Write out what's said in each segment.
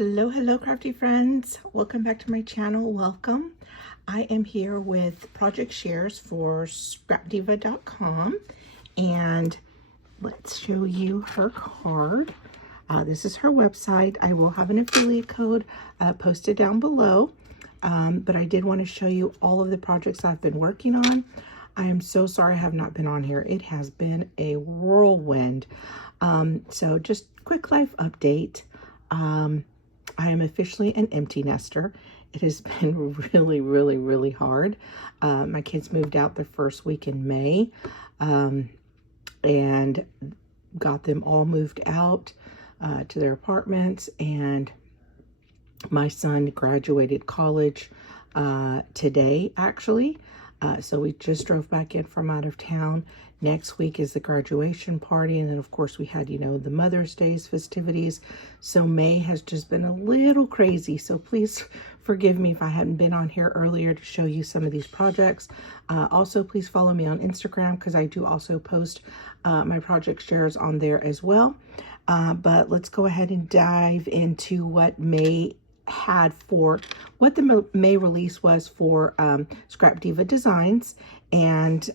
Hello, crafty friends. Welcome back to my channel. Welcome. I am here with project shares for ScrapDiva.com, and let's show you her card. This is her website. I will have an affiliate code posted down below, but I did want to show you all of the projects I've been working on. I am so sorry I have not been on here. It has been a whirlwind. So just quick life update. I am officially an empty nester. It has been really hard. My kids moved out the first week in May, and got them all moved out to their apartments, and my son graduated college today, actually. So we just drove back in from out of town. Next week is the graduation party. And then of course we had, the Mother's Day's festivities. So May has just been a little crazy. So please forgive me if I hadn't been on here earlier to show you some of these projects. Also, please follow me on Instagram because I do also post my project shares on there as well. But let's go ahead and dive into what May had for what the May release was for ScrapDiva Designs. And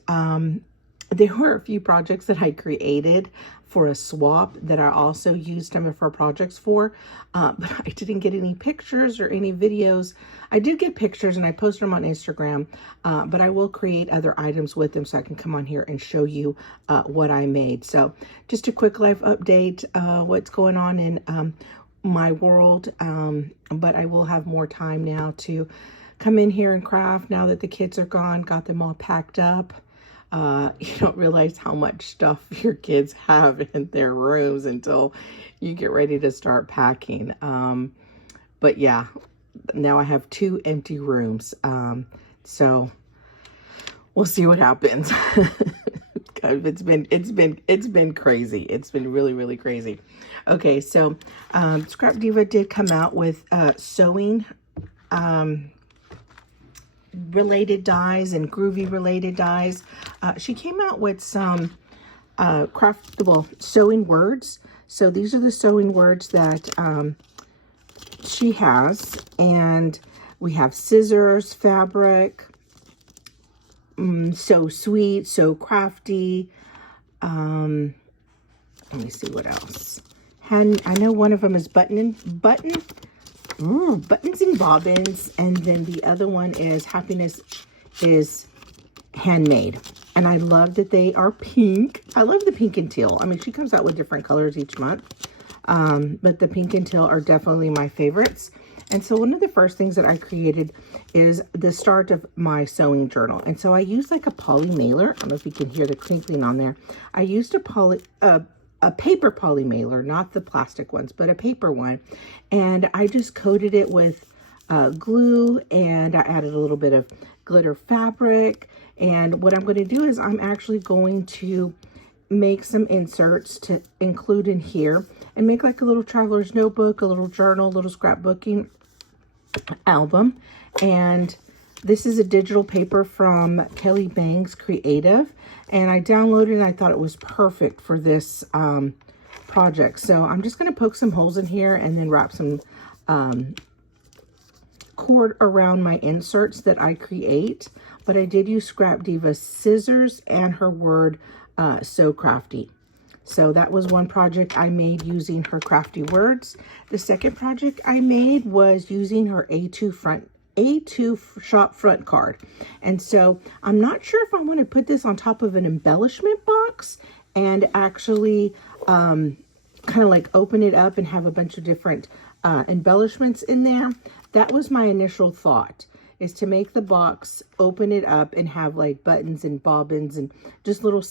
there were a few projects that I created for a swap that I also used some of our projects for, but I didn't get any pictures or any videos. I did get pictures and I posted them on Instagram, but I will create other items with them so I can come on here and show you what I made. So just a quick life update, what's going on in my world, but I will have more time now to come in here and craft now that the kids are gone, got them all packed up. You don't realize how much stuff your kids have in their rooms until you get ready to start packing. But yeah, now I have 2 empty rooms. So we'll see what happens. It's been crazy. It's been really crazy. Okay, so ScrapDiva did come out with sewing related dies and groovy related dies. She came out with some craftable sewing words. So these are the sewing words that she has, and we have scissors, fabric, so sweet, so crafty. Let me see what else. And I know one of them is buttons and bobbins, and then the other one is happiness is handmade. And I love that they are pink. I love the pink and teal. I mean, she comes out with different colors each month, but the pink and teal are definitely my favorites. And so one of the first things that I created is the start of my sewing journal. And so I used like a poly mailer. I don't know if you can hear the crinkling on there. I used a paper poly mailer, not the plastic ones, but a paper one. And I just coated it with glue, and I added a little bit of glitter fabric. And what I'm going to do is I'm actually going to make some inserts to include in here and make like a little traveler's notebook, a little journal, a little scrapbooking album. And this is a digital paper from Kelly Bangs Creative, and I downloaded it and I thought it was perfect for this project. So I'm just going to poke some holes in here and then wrap some cord around my inserts that I create. But I did use ScrapDiva scissors and her word So Crafty. So that was one project I made using her crafty words. The second project I made was using her A2 shop front card. And so I'm not sure if I want to put this on top of an embellishment box and actually kind of like open it up and have a bunch of different embellishments in there. That was my initial thought, is to make the box, open it up and have like buttons and bobbins and just little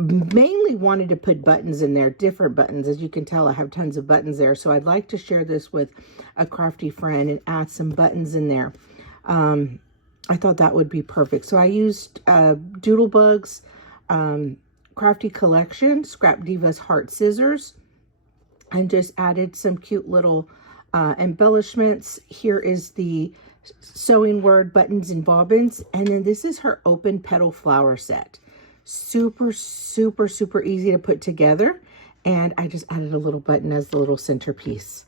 mainly wanted to put buttons in there, different buttons. As you can tell, I have tons of buttons there. So I'd like to share this with a crafty friend and add some buttons in there. I thought that would be perfect. So I used Doodlebug's Crafty Collection, ScrapDiva's Heart Scissors, and just added some cute little embellishments. Here is the sewing word buttons and bobbins. And then this is her open petal flower set. Super easy to put together. And I just added a little button as the little centerpiece.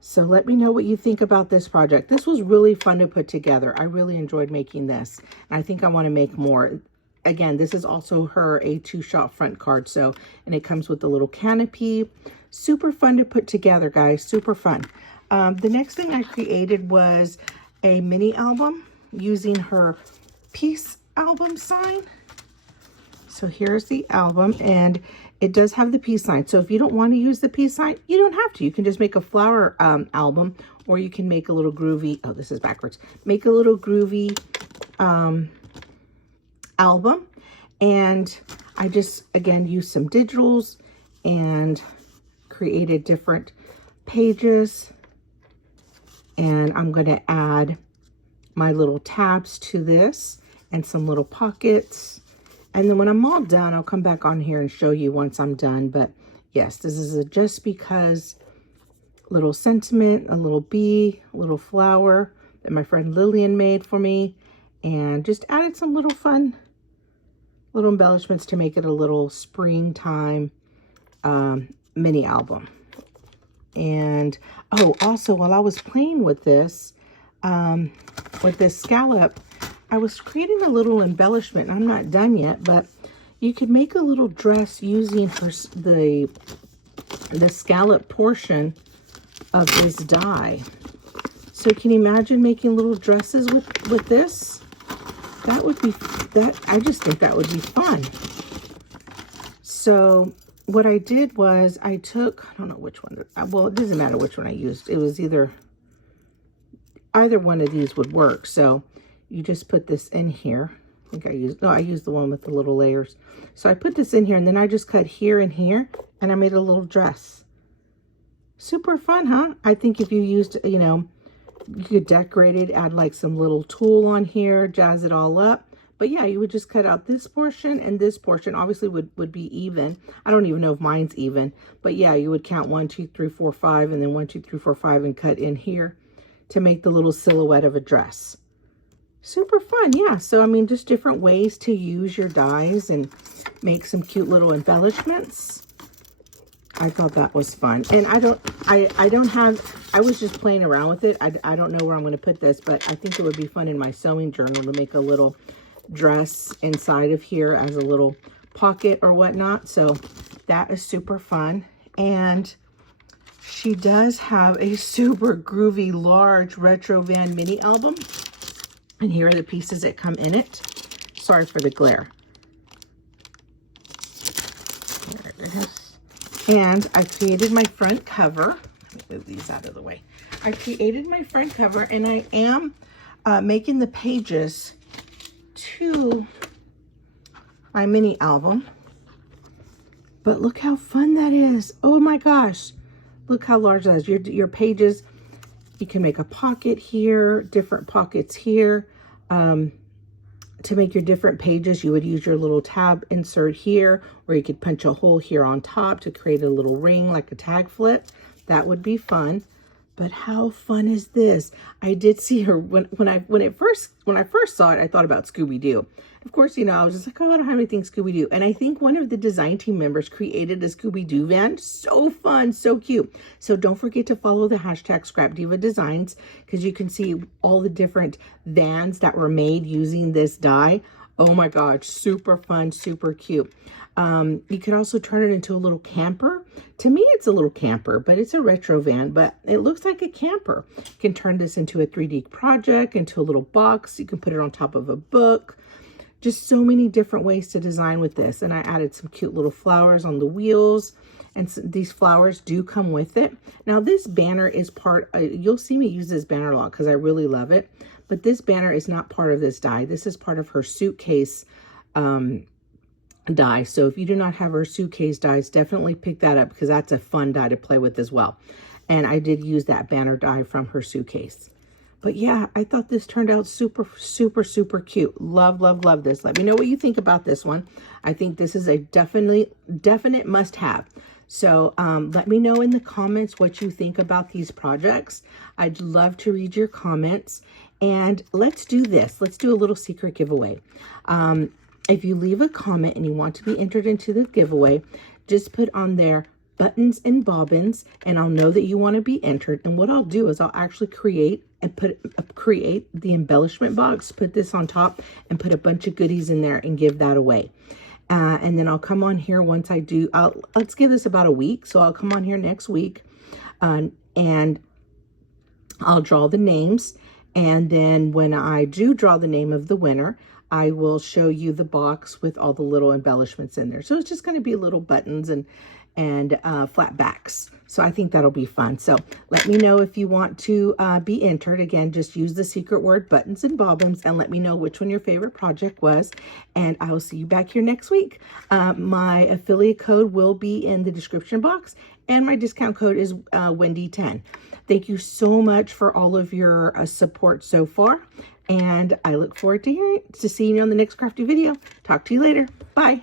So let me know what you think about this project. This was really fun to put together. I really enjoyed making this. And I think I want to make more. Again, this is also her a 2-shot front card. So, and it comes with a little canopy. Super fun to put together, guys. Super fun. The next thing I created was a mini album using her peace album sign. So here's the album, and it does have the peace sign. So if you don't want to use the peace sign, you don't have to. You can just make a flower album, or you can make a little groovy, oh, this is backwards. Make a little groovy album. And I just, again, used some digitals and created different pages. And I'm going to add my little tabs to this and some little pockets. And then when I'm all done, I'll come back on here and show you once I'm done. But yes, this is a just because little sentiment, a little bee, a little flower that my friend Lillian made for me. And just added some little fun little embellishments to make it a little springtime mini album. And oh, also while I was playing with this scallop, I was creating a little embellishment. I'm not done yet, but you could make a little dress using the scallop portion of this die. So can you imagine making little dresses with this? That would be, I just think that would be fun. So what I did was I took, I don't know which one, well, it doesn't matter which one I used. It was either one of these would work. So you just put this in here. I think I used the one with the little layers. So I put this in here, and then I just cut here and here, and I made a little dress. Super fun, huh? I think if you used, you know, you could decorate it, add like some little tulle on here, jazz it all up. But yeah, you would just cut out this portion, and this portion obviously would be even. I don't even know if mine's even, but yeah, you would count 1, 2, 3, 4, 5, and then 1, 2, 3, 4, 5, and cut in here to make the little silhouette of a dress. Super fun, yeah. So I mean, just different ways to use your dies and make some cute little embellishments. I thought that was fun. And I was just playing around with it. I don't know where I'm going to put this, but I think it would be fun in my sewing journal to make a little dress inside of here as a little pocket or whatnot. So that is super fun. And she does have a super groovy large retro van mini album. And here are the pieces that come in it. Sorry for the glare. There it is. And I created my front cover. Let me move these out of the way. I created my front cover, and I am making the pages to my mini album. But look how fun that is. Oh my gosh. Look how large that is. Your pages, you can make a pocket here, different pockets here. To make your different pages, you would use your little tab insert here, or you could punch a hole here on top to create a little ring like a tag flip. That would be fun. But how fun is this? I did see her when I first saw it, I thought about Scooby-Doo. Of course, you know, I was just like, oh, I don't have anything Scooby-Doo. And I think one of the design team members created a Scooby-Doo van. So fun, so cute. So don't forget to follow the hashtag ScrapDiva Designs, because you can see all the different vans that were made using this die. Oh my gosh, super fun, super cute. You could also turn it into a little camper. To me, it's a little camper, but it's a retro van, but it looks like a camper. You can turn this into a 3D project, into a little box. You can put it on top of a book. Just so many different ways to design with this. And I added some cute little flowers on the wheels, and these flowers do come with it. Now this banner is part, you'll see me use this banner a lot because I really love it, but this banner is not part of this die. This is part of her suitcase die. So if you do not have her suitcase dies, definitely pick that up, because that's a fun die to play with as well. And I did use that banner die from her suitcase. But yeah, I thought this turned out super, super, super cute. Love, love, love this. Let me know what you think about this one. I think this is a definite must-have. So let me know in the comments what you think about these projects. I'd love to read your comments. And let's do this. Let's do a little secret giveaway. If you leave a comment and you want to be entered into the giveaway, just put on there buttons and bobbins, and I'll know that you want to be entered. And what I'll do is I'll actually create the embellishment box, put this on top, and put a bunch of goodies in there and give that away. And then I'll come on here once I do. Let's give this about a week. So I'll come on here next week, and I'll draw the names. And then when I do draw the name of the winner, I will show you the box with all the little embellishments in there. So it's just going to be little buttons and flat backs. So I think that'll be fun. So let me know if you want to be entered. Again, just use the secret word buttons and bobbins and let me know which one your favorite project was. And I will see you back here next week. My affiliate code will be in the description box, and my discount code is Wendy10. Thank you so much for all of your support so far. And I look forward to seeing you on the next crafty video. Talk to you later. Bye.